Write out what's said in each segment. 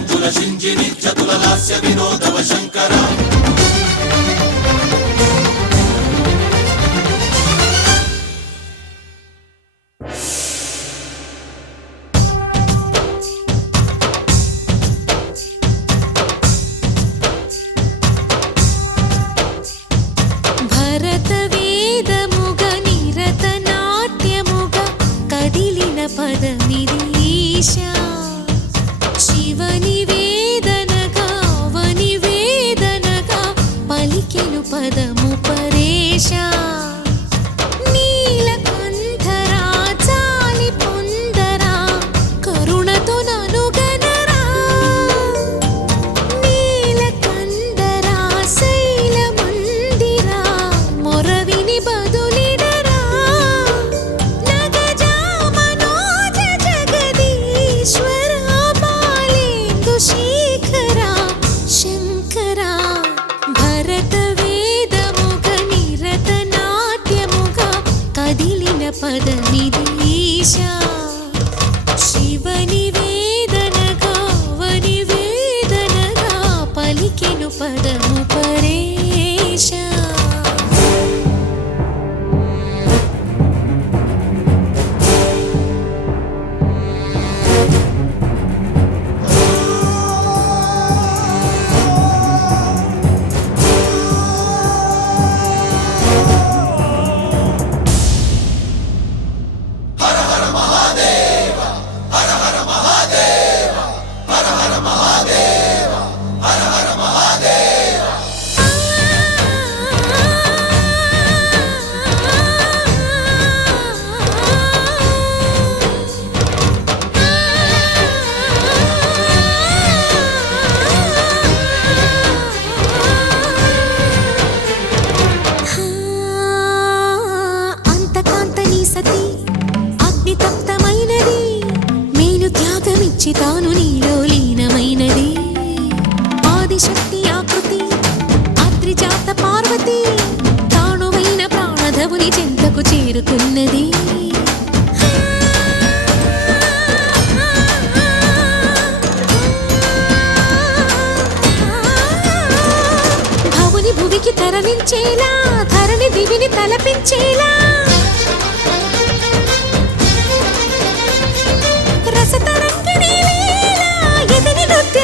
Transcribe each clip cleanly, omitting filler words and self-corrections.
మంజుల శింజిని చతుల లాస్య వినోదవ శంకర పదము పరేశ నీలకంఠరా చాలి పొందరా కరుణతో నను గనరా నీలకంఠరా శైల మందిరా మొరవిని బదులిడరా నగజా మనోజ జగదీశ్వర బాలేందు శేఖరా శంకరా భరత పదమిదీశా శివని వేదనగా వని వేదనగా పలికెను పదము పరేశా తాను నీలో లీనమైనది ఆదిశక్తి ఆకృతి అత్రిజాత పార్వతి తానువైన ప్రాణధవుని చెంతకు చేరుతున్నది భవుని భువికి తరలించేలా ధరణి దివిని తలపించేలా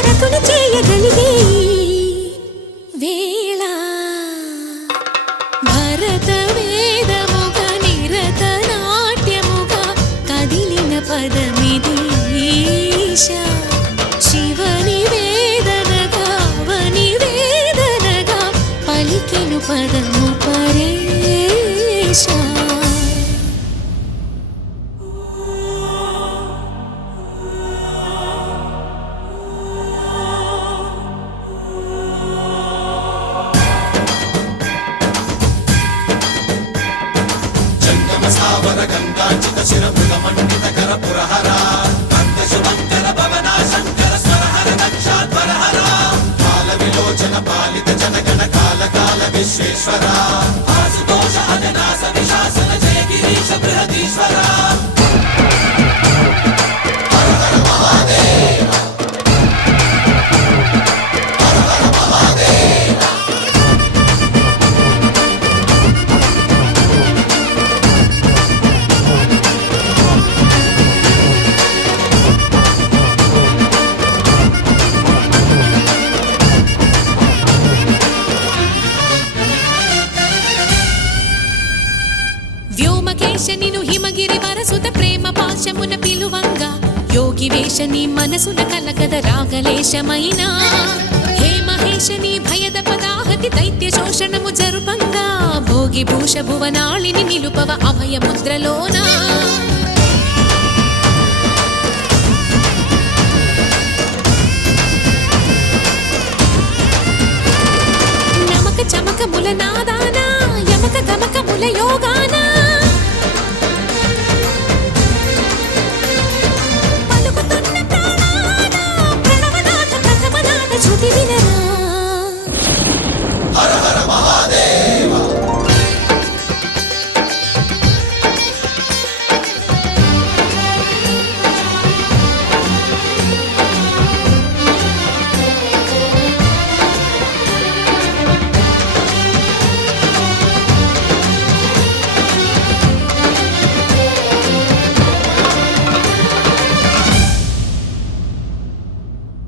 రతులు చేయగలిగే వేళ భరత వేదముగ నిరత నాట్యముగా కదిలిన పదమిదీశా శివని వేదనగా వని వేదనగా పలికెను పదము పరేశా సావర గంగాచిత శిరమృత మండిత కర పురహర మంగళ భవన శంకర స్వరహర దక్షాధ్వరహర కాల విలోచన పాలిత జనగణ కాల కాల విశ్వేశ్వర ఆశుతోష అజనాస విశాసన జయ గిరీశ బృహదీశ్వర హర హర మహాదేవ హర హర మహాదేవ వ్యోమకేశనిను హిమగిరి వరసుత ప్రేమ పాశమున పిలువంగా యోగి వేషని మనసున కలగద రాగలేశమైన హే మహేశని భయద పదాహతి దైత్య శోషణము జరుపంగా భోగి భూష భువనాళిని నిలుపవ అభయ ముద్రలోనా